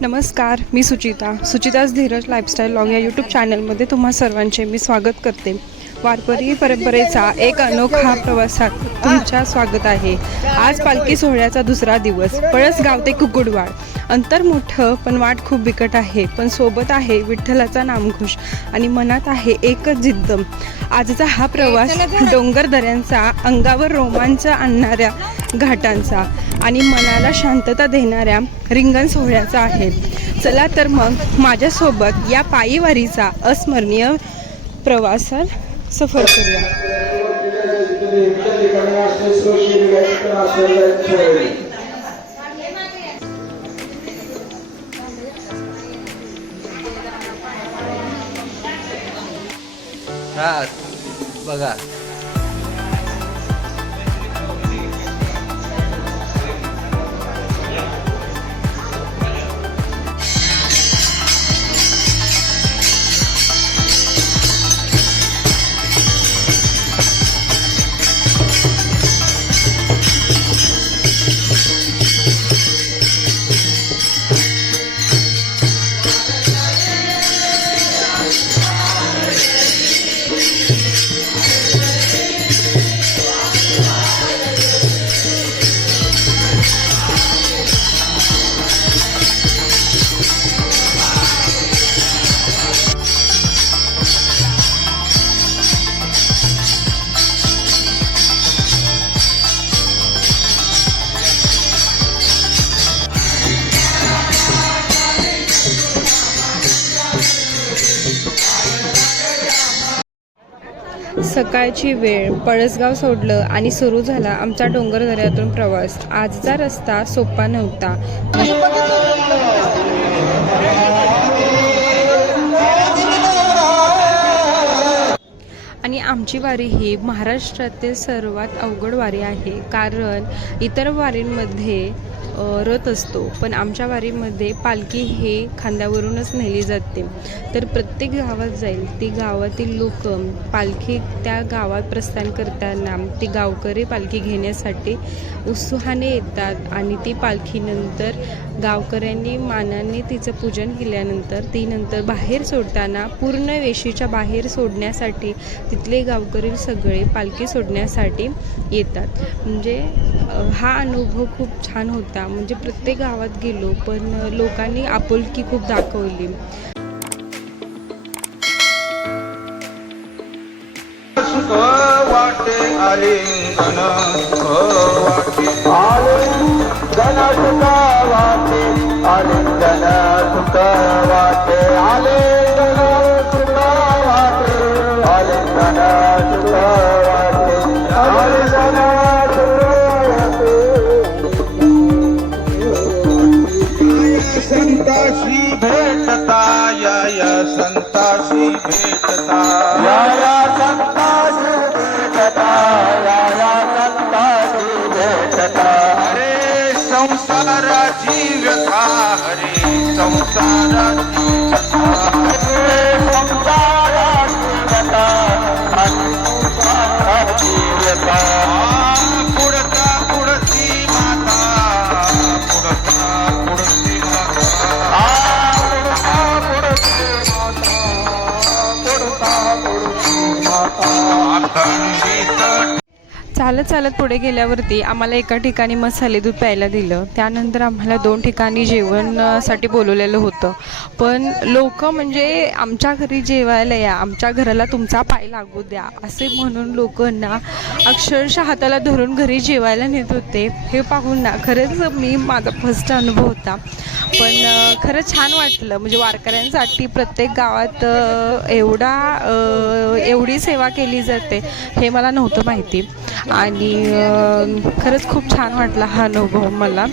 नमस्कार, मी Suchita's Dheeraj lifestyle log या YouTube चॅनलमध्ये तुम्हा सर्वांचे मी स्वागत करते। वारकरी परंपरेचा एक अनोखा प्रवासात तुमच्या स्वागत आहे। आज पालखी सोहळ्याचा दुसरा दिवस। पळसगाव ते कुकुडवाड अंतर मोठं पण वाट खूप बिकट आहे, पण सोबत आहे विठ्ठलाचा नामघोष आणि मनात आहे एकच जिद्द। आजचा हा प्रवास डोंगर दऱ्यांचा, अंगावर रोमांच आणणाऱ्या घाटांचा आणि मनाला शांतता देणाऱ्या रिंगण सोहळ्याचा आहे। चला तर मग माझ्यासोबत या पायी वारीचा अस्मरणीय प्रवासात सफर करूया। बघा सकाळची वेळ, पळसगाव सोडलं आणि सुरू झाला आमचा डोंगर दऱ्यातून प्रवास। आजचा रस्ता सोपा नव्हता आणि आमची वारी ही महाराष्ट्रातील सर्वात अवघड वारी आहे, कारण इतर वारींमध्ये रथ असतो, पण आमच्या वारीमध्ये पालखी हे खांद्यावरूनच नेली जाते। तर प्रत्येक गावात जाईल ती गावातील लोक पालखी त्या गावात प्रस्थान करताना ती गावकरी पालखी घेण्यासाठी उत्साहाने येतात आणि ती पालखीनंतर गावकऱ्यांनी मानाने तिचं पूजन केल्यानंतर ती नंतर बाहेर सोडताना पूर्ण वेशीच्या बाहेर सोडण्यासाठी तिथले गावकरी सगळे पालखी सोडण्यासाठी येतात। म्हणजे हा अनुभव खूप छान होता। म्हणजे प्रत्येक गावात गेलो पण लोकांनी आपुलकी खूप दाखवली। संताशी भेटता या संताशी भेटता या संताशी भेटता या संताशी भेटता। हरे संसाराची व्यथा, हरे संसाराची हरे संसाराची व्यथा, हरे संसाराची व्यथा। पुढता पुढती माता, पुढता पुढती चालत चालत पुढे गेल्यावरती आम्हाला एका ठिकाणी मसाले दूध प्यायला दिलं। त्यानंतर आम्हाला 2 ठिकाणी जेवणासाठी बोलवलेलं होतं, पण लोक म्हणजे आमच्या घरी जेवायला या, आमच्या घराला तुमचा पाय लागू द्या असे म्हणून लोकांना अक्षरशः हाताला धरून घरी जेवायला नेत होते। हे पाहून ना खरंच माझा फर्स्ट अनुभव होता, पण खरंच छान वाटलं। म्हणजे वारकऱ्यांसाठी प्रत्येक गावात एवढी सेवा केली जाते हे मला नव्हतं माहिती आणि खरंच खूप छान वाटला हा अनुभव मला।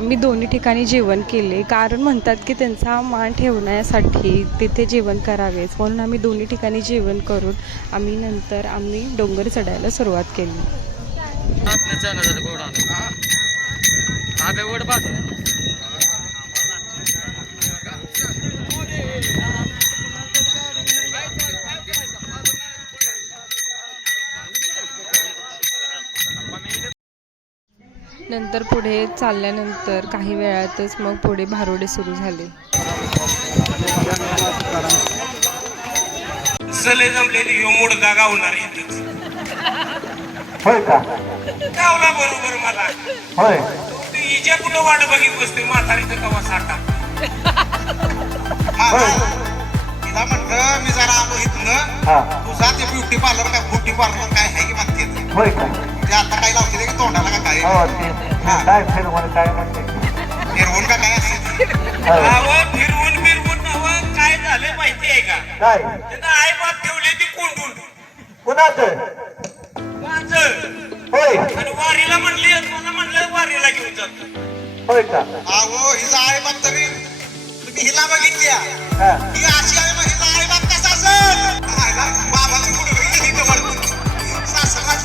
आम्ही दोन्ही ठिकाणी जेवण केले, कारण म्हणतात की त्यांचा मान ठेवण्यासाठी तिथे जेवण करावेच, म्हणून आम्ही दोन्ही ठिकाणी जेवण करून नंतर आम्ही डोंगर चढायला सुरुवात केली. नंतर पुढे चालल्यानंतर काही वेळातच मग पुढे भारोडे सुरू झाले. सले जमलेली ह्यो मुडदा गावणार इथंच. होय का? गावला बरोबर मला. होय. हिच्या कुठं वाट बघित बसते म्हातारीचं कवा साठा. तिला म्हटलं मी जरा आलो इथनं, तुझा ते ब्युटी पार्लर काय ब्युटी पार्लर काय आहे की म्हणते. होय का? ते आता काय लावते की तोंडाला का काय? काय फिरवून काय म्हणते, फिरवून का काय असेल. फिरवून फिरवून नवं काय झालं माहिती आहे का? काय त्यानं आई बाप ठेवले ती कोंडून. कुणाचं? माझं. होय. आणि वारीला म्हणली, मला म्हणलं वारीला घेऊन जातो. होय का? अहो हिचा आई बाप तरी तुम्ही हिला बघितल्या, ही अशी आहे मग हिचा आई बाप कसा असेल? बाबाची पुढे बघितली सासरा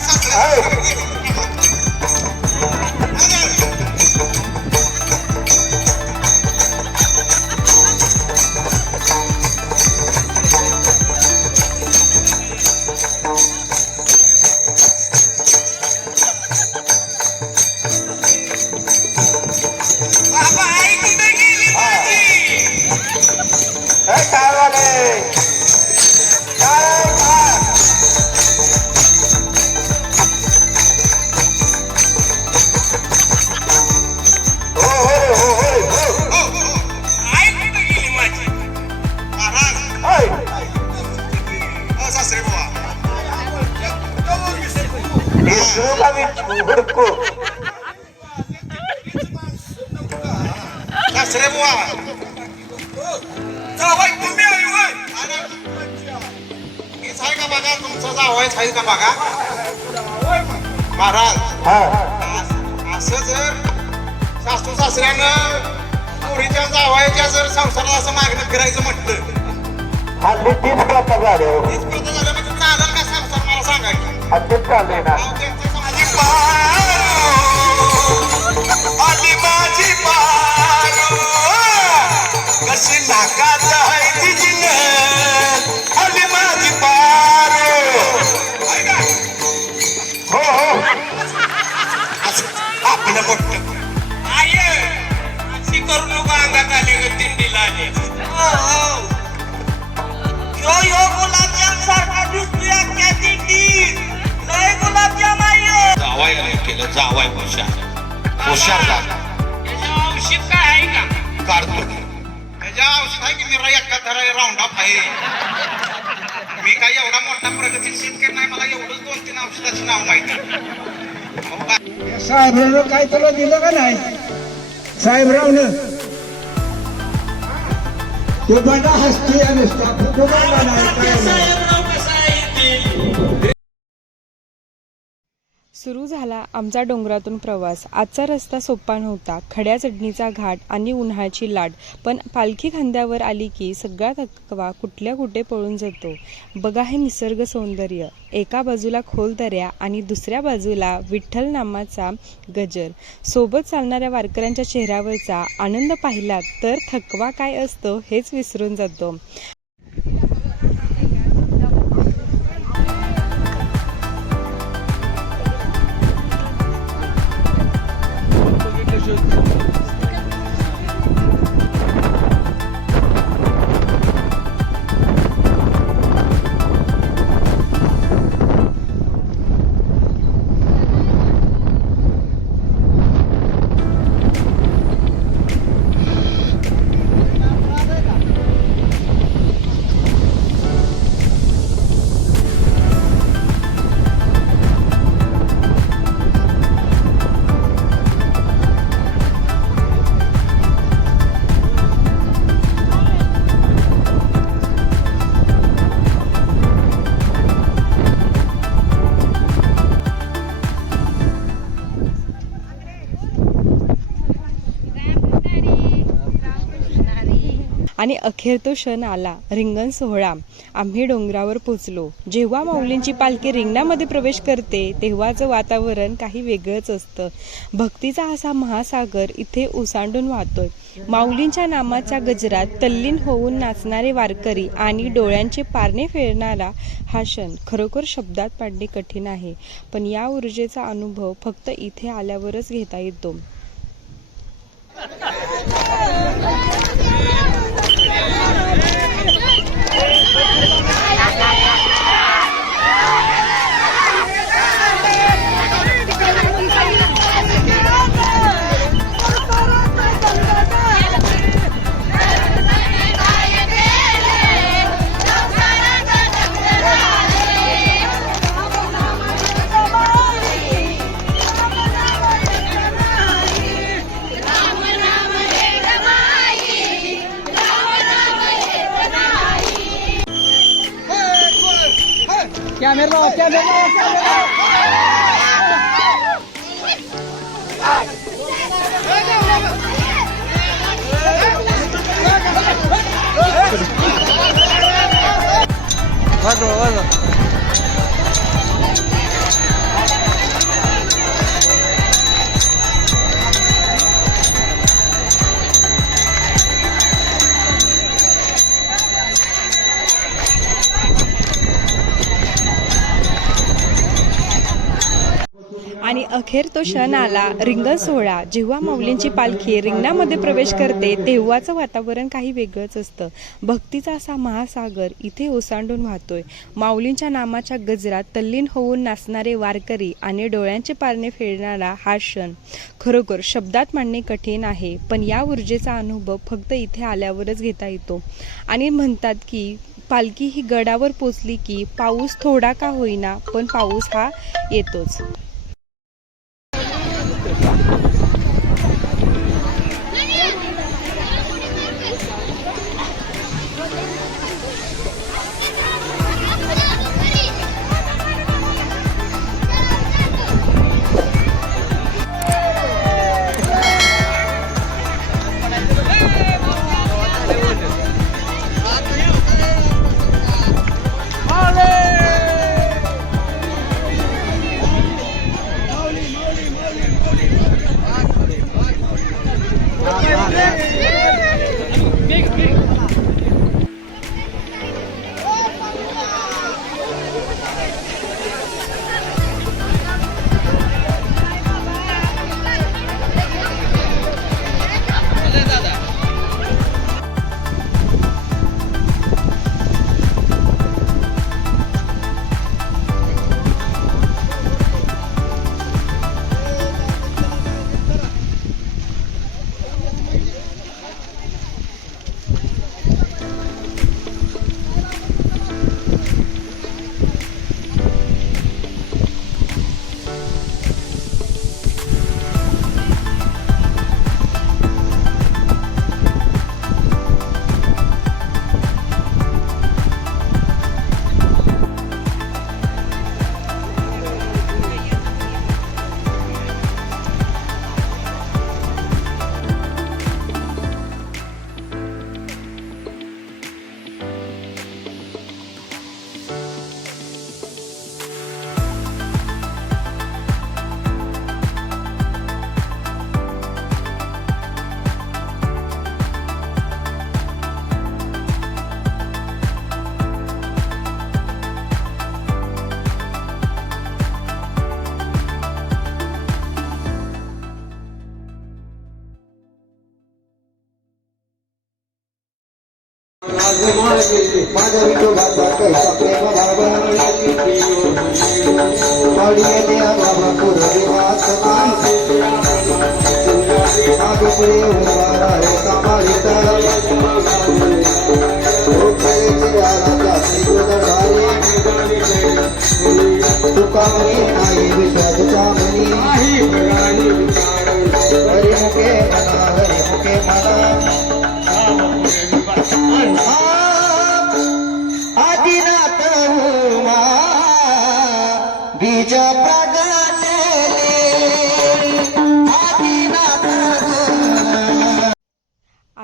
सासरे बुवा जावाई तुम्ही आहे होय? हेच आहे का बघा, तुमचा जावायच आहे का बघा महाराज. असं जर सासू सासऱ्यानं पोरीच्या जावायच्या जर संसाराला असं मागणं फिरायचं म्हटलं, तीच प्रथा झालं म्हणजे चालेल का संसार मला सांगा की? चाललंय ना. आली माझी पारो कशी नाकात आहे तिची न, आली माझी पारो. हो हो आपलं मोठं आय अशी करू नको, अंगात आले ग दिंडीला आले. यो गुलाबजाम सारखा दिसतोय अख्ख्या दिंडीत. लय गुलाबजाम आहे. जावाय नाही केलं, जावाय हुशार झाला. त्याच्या औषध काय आहे का? काढतो त्याच्या औषध आहे की मी एका धरा राऊंड अप आहे. मी काय एवढा मोठा प्रगतीशील शेतकरी नाही, मला एवढंच 2-3 औषधाची नाव माहिती. साहेबरावनं काय तुला दिलं का नाही? साहेबरावनं ते बंडा हसते नुसता कुटुंबाला नाही. सुरू झाला आमचा डोंगरातून प्रवास. आजचा रस्ता सोपा नव्हता, खड्या चढणीचा घाट आणि उन्हाची लाट, पण पालखी खांद्यावर आली की सगळा थकवा कुठल्या कुठे पळून जातो. बघा हे निसर्ग सौंदर्य, एका बाजूला खोल दऱ्या आणि दुसऱ्या बाजूला विठ्ठल नामाचा गजर. सोबत चालणाऱ्या वारकऱ्यांच्या चेहऱ्यावरचा आनंद पाहिला तर थकवा काय असतो हेच विसरून जातो. आणि अखेर तो क्षण आला, रिंगण सोहळा. आम्ही डोंगरावर पोचलो. जेव्हा माऊलींची पालखी रिंगणामध्ये प्रवेश करते तेव्हाचं वातावरण काही वेगळंच असतं. भक्तीचा असा महासागर इथे ओसांडून वाहतोय. माऊलींच्या नामाच्या गजरात तल्लीन होऊन नाचणारे वारकरी आणि डोळ्यांचे पारणे फेडणारा हा क्षण खरोखर शब्दात पाडणे कठीण आहे. पण या ऊर्जेचा अनुभव फक्त इथे आल्यावरच घेता येतो. आणि अखेर तो क्षण आला, रिंगण सोहळा. जेव्हा माऊलींची पालखी रिंगणामध्ये प्रवेश करते तेव्हाचं वातावरण काही वेगळंच असतं. भक्तीचा असा महासागर इथे ओसांडून वाहतोय. माऊलींच्या नामाच्या गजरात तल्लीन होऊन नाचणारे वारकरी आणि डोळ्यांचे पारणे फेडणारा हा क्षण खरोखर शब्दात मांडणे कठीण आहे. पण या ऊर्जेचा अनुभव फक्त इथे आल्यावरच घेता येतो. आणि म्हणतात की पालखी ही गडावर पोचली की पाऊस थोडा का होईना पण पाऊस हा येतोच. माझ्या विठोबाचा कैसा प्रेम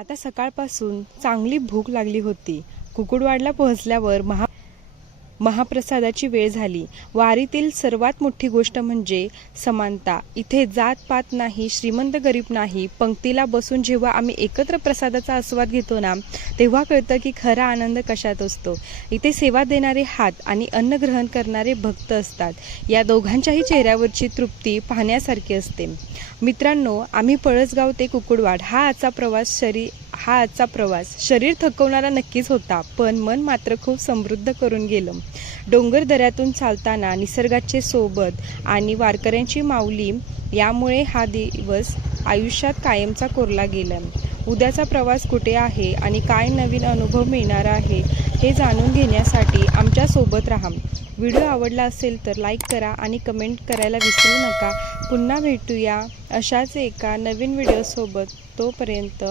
आता सकाळपासून चांगली भूक लागली होती. कुकुडवाडला पोहोचल्यावर महाप्रसादाची वेळ झाली. वारीतील सर्वात मोठी गोष्ट म्हणजे समानता. इथे जात पात नाही, श्रीमंत गरीब नाही. पंक्तीला बसून जेव्हा आम्ही एकत्र प्रसादाचा आस्वाद घेतो ना, तेव्हा कळतं की खरा आनंद कशात असतो. इथे सेवा देणारे हात आणि अन्न ग्रहण करणारे भक्त असतात. या दोघांच्याही चेहऱ्यावरची तृप्ती पाहण्यासारखी असते. मित्रांनो, आम्ही पळसगाव ते कुकुडवाड हा आजचा प्रवास शरीर थकवणारा नक्कीच होता, पण मन मात्र खूप समृद्ध करून गेलं. डोंगर दऱ्यातून चालताना निसर्गाचे सोबत आणि वारकऱ्यांची माऊली यामुळे हा दिवस आयुष्यात कायमचा कोरला गेला. उद्याचा प्रवास कुठे आहे आणि काय नवीन अनुभव मिळणार आहे हे जाणून घेण्यासाठी आमच्या सोबत राहा. व्हिडिओ आवडला असेल तर लाईक करा आणि कमेंट करायला विसरू नका. पुन्हा भेटूया अशाच एका नवीन व्हिडिओसोबत. तोपर्यंत